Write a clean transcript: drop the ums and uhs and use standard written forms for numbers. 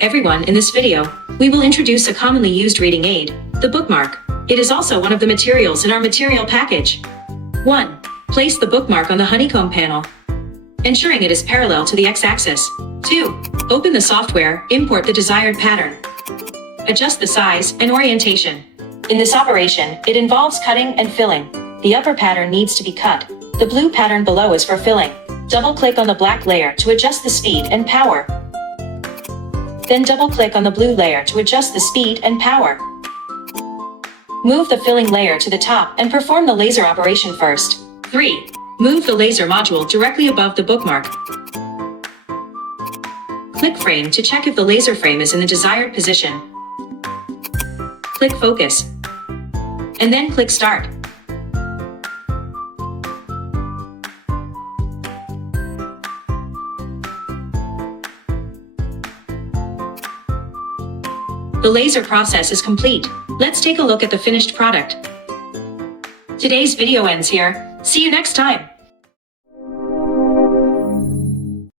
everyone, in this video, we will introduce a commonly used reading aid, the bookmark. It is also one of the materials in our material package. 1. Place the bookmark on the honeycomb panel, ensuring it is parallel to the x-axis. 2. Open the software, import the desired pattern. Adjust the size and orientation. In this operation, it involves cutting and filling. The upper pattern needs to be cut. The blue pattern below is for filling. Double-click on the black layer to adjust the speed and power. Then double-click on the blue layer to adjust the speed and power. Move the filling layer to the top and perform the laser operation first. 3. Move the laser module directly above the bookmark. Click Frame to check if the laser frame is in the desired position. Click Focus, and then click Start. The laser process is complete. Let's take a look at the finished product. Today's video ends here. See you next time.